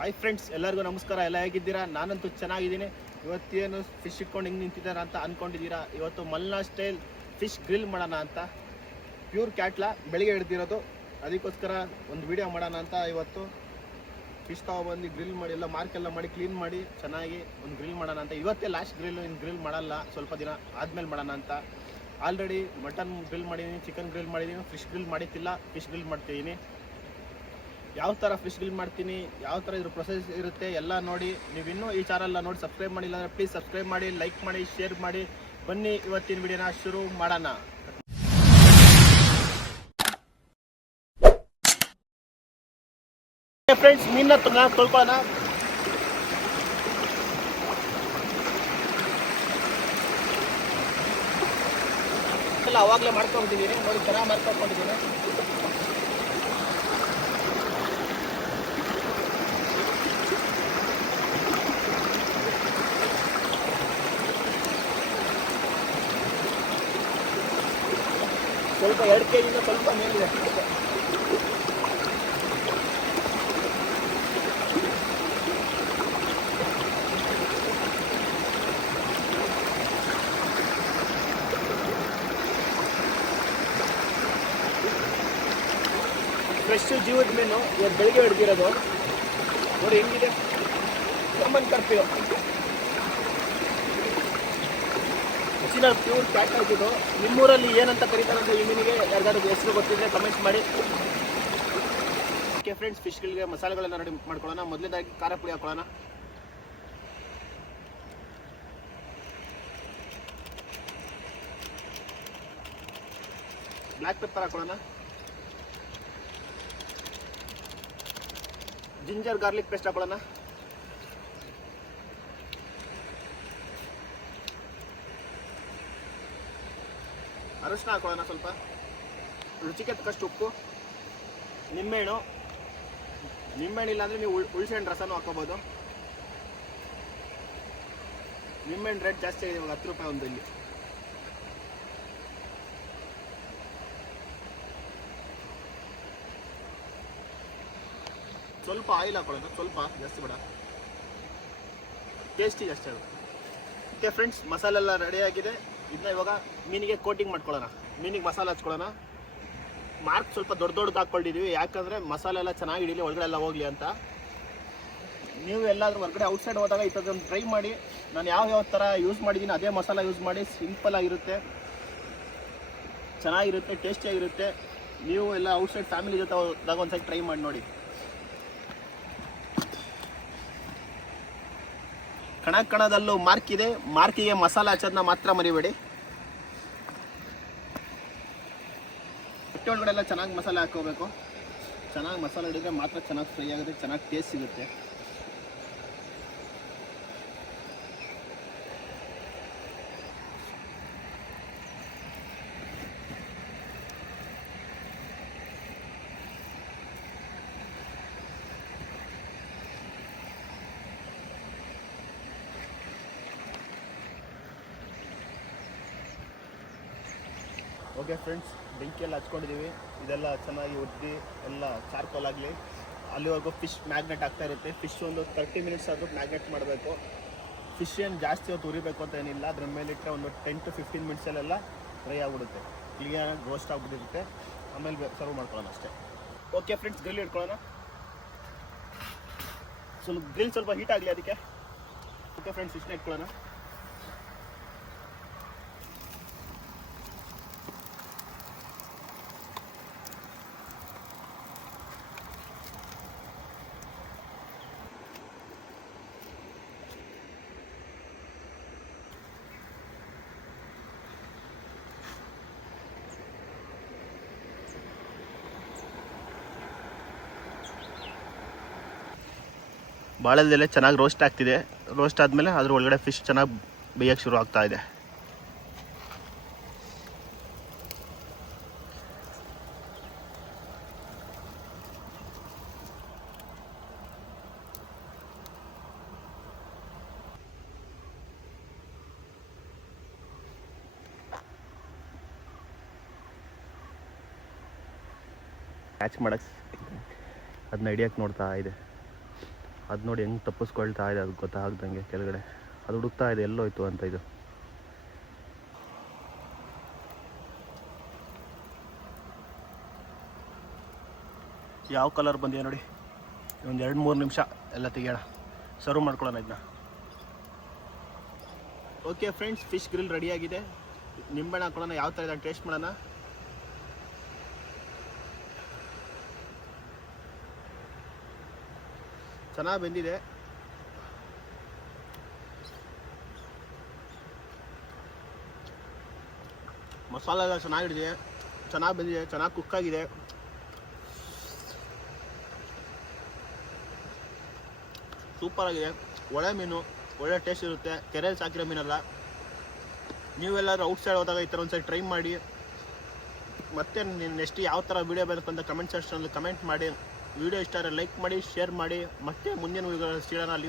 Hi friends, ಎಲ್ಲರಿಗೂ ನಮಸ್ಕಾರ. ಎಲ್ಲ ಹೇಗಿದ್ದೀರಾ? ನಾನಂತೂ ಚೆನ್ನಾಗಿದ್ದೀನಿ. ಇವತ್ತೇನು ಫಿಶ್ ಇಟ್ಕೊಂಡು ಹೆಂಗೆ ನಿಂತಿದ್ದಾರೆ ಅಂತ ಅಂದ್ಕೊಂಡಿದ್ದೀರಾ? ಇವತ್ತು ಮಲ್ನಾಡ್ ಸ್ಟೈಲ್ ಫಿಶ್ ಗ್ರಿಲ್ ಮಾಡೋಣ ಅಂತ. ಪ್ಯೂರ್ ಕ್ಯಾಟ್ಲಾ ಬೆಳಿಗ್ಗೆ ಹಿಡ್ದಿರೋದು, ಅದಕ್ಕೋಸ್ಕರ ಒಂದು ವಿಡಿಯೋ ಮಾಡೋಣ ಅಂತ ಇವತ್ತು ಫಿಶ್ ತೊಗೊಬಂದು ಗ್ರಿಲ್ ಮಾಡಿ ಎಲ್ಲ ಮಾರ್ಕೆಲ್ಲ ಮಾಡಿ ಕ್ಲೀನ್ ಮಾಡಿ ಚೆನ್ನಾಗಿ ಒಂದು ಗ್ರಿಲ್ ಮಾಡೋಣ ಅಂತ. ಇವತ್ತೇ ಲಾಸ್ಟ್ ಗ್ರಿಲ್ಲು, ಇನ್ನು ಗ್ರಿಲ್ ಮಾಡಲ್ಲ, ಸ್ವಲ್ಪ ದಿನ ಆದಮೇಲೆ ಮಾಡೋಣ ಅಂತ. ಆಲ್ರೆಡಿ ಮಟನ್ ಗ್ರಿಲ್ ಮಾಡಿದ್ದೀನಿ, ಚಿಕನ್ ಗ್ರಿಲ್ ಮಾಡಿದ್ದೀನಿ, ಫಿಶ್ ಗ್ರಿಲ್ ಮಾಡಿತ್ತಿಲ್ಲ, ಫಿಶ್ ಗ್ರಿಲ್ ಮಾಡ್ತಿದ್ದೀನಿ. ಯಾವ ಥರ ಫಿಶ್ ಗ್ರಿಲ್ ಮಾಡ್ತೀನಿ, ಯಾವ ಥರ ಇದ್ರ ಪ್ರೊಸೆಸ್ ಇರುತ್ತೆ ಎಲ್ಲ ನೋಡಿ. ನೀವು ಇನ್ನೂ ಈ ಚಾನಲ್ನ ನೋಡಿ ಸಬ್ಸ್ಕ್ರೈಬ್ ಮಾಡಿಲ್ಲ ಅಂದರೆ ಪ್ಲೀಸ್ ಸಬ್ಸ್ಕ್ರೈಬ್ ಮಾಡಿ, ಲೈಕ್ ಮಾಡಿ, ಶೇರ್ ಮಾಡಿ. ಬನ್ನಿ ಇವತ್ತಿನ ವಿಡಿಯೋನ ಶುರು ಮಾಡೋಣ. ಫ್ರೆಂಡ್ಸ್, ಮೀನ ತೊಳ್ಕೊಳ್ಳೋಣ. ಎಲ್ಲ ಅವಾಗಲೇ ಮಾಡ್ಕೊಂಡಿದ್ದೀನಿ ನೋಡಿ, ಚೆನ್ನಾಗಿ ಮಾಡ್ಕೊಂಡಿದ್ದೀನಿ. ಸ್ವಲ್ಪ 2 kg ಸ್ವಲ್ಪ ಮೇಲಿದೆ. ಫ್ರೆಶ್ ಜೀವದ ಮೀನು ಇವತ್ತು ಬೆಳಿಗ್ಗೆ ಹಿಡ್ದಿರೋದು ನೋಡಿ, ಹೆಂಗಿದೆ common curfew. Original pure cat ಆಗಿದ್ದು. ನಿಮ್ಮೂರಲ್ಲಿ ಏನಂತ ಕರೀತಾರಂತ ಈ ಮೀನಿಗೆ ಯಾರಿಗಾದ್ರು ಹೆಸರು ಗೊತ್ತಿದ್ರೆ ಕಮೆಂಟ್ಸ್ ಮಾಡಿ. ಓಕೆ ಫ್ರೆಂಡ್ಸ್, ಫಿಶ್ಗಳಿಗೆ ಮಸಾಲೆಗಳನ್ನ ರೆಡಿ ಮಾಡ್ಕೊಳ್ಳೋಣ. ಮೊದಲನೇದಾಗಿ ಖಾರ ಪುಡಿ ಹಾಕೊಳ್ಳೋಣ. ಬ್ಲ್ಯಾಕ್ ಪೆಪ್ಪರ್ ಹಾಕೊಳ್ಳೋಣ. ಜಿಂಜರ್ ಗಾರ್ಲಿಕ್ ಪೇಸ್ಟ್ ಹಾಕೊಳ್ಳೋಣ. ಅರಶಿನ ಹಾಕೊಳ್ಳೋಣ. ಸ್ವಲ್ಪ ರುಚಿಗೆ ತಕ್ಕಷ್ಟು ಉಪ್ಪು, ನಿಂಬೆಹಣ್ಣು ಇಲ್ಲ ಅಂದರೆ ನೀವು ಹುಣಸೆಹಣ್ಣು ರಸನೂ ಹಾಕೋಬೋದು. ನಿಂಬೆಹಣ್ಣು ರೇಟ್ ಜಾಸ್ತಿ ಆಗಿದೆ ಇವಾಗ, 10 ರೂಪಾಯಿ ಒಂದು ಇಲ್ಲಿ. ಸ್ವಲ್ಪ ಆಯಿಲ್ ಹಾಕೊಳ್ಳೋಣ, ಸ್ವಲ್ಪ ಜಾಸ್ತಿ ಬೇಡ, ಟೇಸ್ಟಿಗೆ ಅಷ್ಟೇ ಅದು. ಓಕೆ ಫ್ರೆಂಡ್ಸ್, ಮಸಾಲೆ ಎಲ್ಲ ರೆಡಿಯಾಗಿದೆ. ಇದನ್ನ ಇವಾಗ ಮೀನಿಗೆ ಕೋಟಿಂಗ್ ಮಾಡ್ಕೊಳ್ಳೋಣ. ಮೀನಿಗೆ ಮಸಾಲೆ ಹಚ್ಕೊಳ್ಳೋಣ. ಮಾರ್ಕ್ ಸ್ವಲ್ಪ ದೊಡ್ಡದು ಹಾಕ್ಕೊಂಡಿದ್ದೀವಿ, ಯಾಕಂದರೆ ಮಸಾಲೆ ಎಲ್ಲ ಚೆನ್ನಾಗಿ ಹಿಡೀಲಿ, ಒಳಗಡೆ ಎಲ್ಲ ಹೋಗಲಿ ಅಂತ. ನೀವು ಎಲ್ಲಾದರೂ ಹೊರಗಡೆ ಔಟ್ಸೈಡ್ ಹೋದಾಗ ಈ ಥರದೊಂದು ಟ್ರೈ ಮಾಡಿ. ನಾನು ಯಾವ ಥರ ಯೂಸ್ ಮಾಡಿದ್ದೀನಿ ಅದೇ ಮಸಾಲ ಯೂಸ್ ಮಾಡಿ. ಸಿಂಪಲ್ ಆಗಿರುತ್ತೆ, ಚೆನ್ನಾಗಿರುತ್ತೆ, ಟೇಸ್ಟಿಯಾಗಿರುತ್ತೆ. ನೀವು ಎಲ್ಲ ಔಟ್ಸೈಡ್ ಫ್ಯಾಮಿಲಿ ಜೊತೆ ಹೋದಾಗ ಒಂದು ಸೈಡ್ ಟ್ರೈ ಮಾಡಿ ನೋಡಿ. ಕಣದಲ್ಲೂ ಮಾರ್ಕ್ ಇದೆ, ಮಾರ್ಕಿಗೆ ಮಸಾಲೆ ಹಚ್ಚೋದನ್ನ ಮಾತ್ರ ಮರಿಬೇಡಿ. ಹೊಟ್ಟೆ ಒಳಗಡೆ ಎಲ್ಲ ಚೆನ್ನಾಗಿ ಮಸಾಲೆ ಹಾಕೋಬೇಕು. ಚೆನ್ನಾಗಿ ಮಸಾಲೆ ಹಿಡಿದ್ರೆ ಮಾತ್ರ ಚೆನ್ನಾಗಿ ಫ್ರೈ ಆಗುತ್ತೆ, ಚೆನ್ನಾಗಿ ಟೇಸ್ಟ್ ಸಿಗುತ್ತೆ. ಓಕೆ ಫ್ರೆಂಡ್ಸ್, ಬೆಂಕಿಯೆಲ್ಲ ಹಚ್ಕೊಂಡಿದ್ದೀವಿ. ಇದೆಲ್ಲ ಚೆನ್ನಾಗಿ ಉದ್ದಿ ಎಲ್ಲ ಚಾರ್ಕೋಲ್ ಆಗಲಿ ಅಲ್ಲಿವರೆಗೂ ಫಿಶ್ ಮ್ಯಾಗ್ನೆಟ್ ಆಗ್ತಾ ಇರುತ್ತೆ. ಫಿಶ್ ಒಂದು 30 ಮಿನಿಟ್ಸ್ ಆದರೂ ಮ್ಯಾಗ್ನೆಟ್ ಮಾಡಬೇಕು. ಫಿಶ್ ಏನು ಜಾಸ್ತಿ ಹೊತ್ತು ಉರಿಬೇಕು ಅಂತ ಏನಿಲ್ಲ. ಅದ್ರ ಮೇಲೆ ಇಟ್ಟರೆ ಒಂದು 10 to 15 ಮಿನಿಟ್ಸಲ್ಲೆಲ್ಲ ಫ್ರೈ ಆಗಿಬಿಡುತ್ತೆ, ಕ್ಲಿಯರಾಗಿ ರೋಸ್ಟ್ ಆಗಿಬಿಟ್ಟಿರುತ್ತೆ. ಆಮೇಲೆ ಸರ್ವ್ ಮಾಡ್ಕೊಳ್ಳೋಣ ಅಷ್ಟೇ. ಓಕೆ ಫ್ರೆಂಡ್ಸ್, ಗ್ರಿಲ್ ಇಟ್ಕೊಳ್ಳೋಣ. ಗ್ರಿಲ್ ಸ್ವಲ್ಪ ಹೀಟ್ ಆಗಲಿ ಅದಕ್ಕೆ. ಓಕೆ ಫ್ರೆಂಡ್ಸ್, ಫಿಶ್ನ ಇಟ್ಕೊಳ್ಳೋಣ. ಬಾಳೆದೆಲೆ ಚೆನ್ನಾಗಿ ರೋಸ್ಟ್ ಆಗ್ತಿದೆ. ರೋಸ್ಟ್ ಆದಮೇಲೆ ಅದ್ರ ಒಳಗಡೆ ಫಿಶ್ ಚೆನ್ನಾಗಿ ಬೇಯಕ್ಕೆ ಶುರು ಆಗ್ತಾ ಇದೆ. ಕ್ಯಾಚ್ ಮಾಡಕ್ಕೆ ಅದನ್ನ ಹಿಡಿಯೋಕ್ಕೆ ನೋಡ್ತಾ ಇದೆ. ಅದು ನೋಡಿ ಹೆಂಗೆ ತಪ್ಪಿಸ್ಕೊಳ್ತಾ ಇದೆ, ಅದು ಗೊತ್ತಾಗ್ದಂಗೆ ಕೆಳಗಡೆ ಅದು ಹುಡುಕ್ತಾ ಇದೆ ಎಲ್ಲೋಯ್ತು ಅಂತ. ಇದು ಯಾವ ಕಲರ್ ಬಂದಿದೆ ನೋಡಿ. ಒಂದು 2-3 ನಿಮಿಷ ಎಲ್ಲ ತೆಗಿಯೋಣ, ಸರ್ವ್ ಮಾಡ್ಕೊಳ್ಳೋಣ ಇದನ್ನ. ಓಕೆ ಫ್ರೆಂಡ್ಸ್, ಫಿಶ್ ಗ್ರಿಲ್ ರೆಡಿಯಾಗಿದೆ. ನಿಂಬೆಹಣ್ಣು ಹಾಕೊಳ್ಳೋಣ, ಯಾವ ಥರ ಇದೆ ಟೇಸ್ಟ್ ಮಾಡೋಣ. ಚೆನ್ನಾಗಿ ಬೆಂದಿದೆ. ಮಸಾಲೆ ಎಲ್ಲ ಚೆನ್ನಾಗಿದೆ, ಚೆನ್ನಾಗಿ ಬೆಂದಿದೆ, ಚೆನ್ನಾಗಿ ಕುಕ್ ಆಗಿದೆ. ಸೂಪರ್ ಆಗಿದೆ. ಒಳ್ಳೆ ಮೀನು, ಒಳ್ಳೆ ಟೇಸ್ಟ್ ಇರುತ್ತೆ. ಕೆರೆಯಲ್ಲಿ ಸಾಕಿರೋ ಮೀನಲ್ಲ. ನೀವೆಲ್ಲರೂ ಔಟ್ಸೈಡ್ ಹೋದಾಗ ಈ ಥರ ಒಂದ್ಸರಿ ಟ್ರೈ ಮಾಡಿ. ಮತ್ತೆ ನೆಕ್ಸ್ಟ್ ಯಾವ ಥರ ವೀಡಿಯೋ ಬೇಕು ಅಂತ ಕಮೆಂಟ್ ಸೆಕ್ಷನಲ್ಲಿ ಕಮೆಂಟ್ ಮಾಡಿ. ವಿಡಿಯೋ ಇಷ್ಟ ಆದರೆ ಲೈಕ್ ಮಾಡಿ, ಶೇರ್ ಮಾಡಿ. ಮತ್ತೆ ಮುಂದಿನ ವಿಡಿಯೋ ಸಿಗೋಣ. ಅಲ್ಲಿ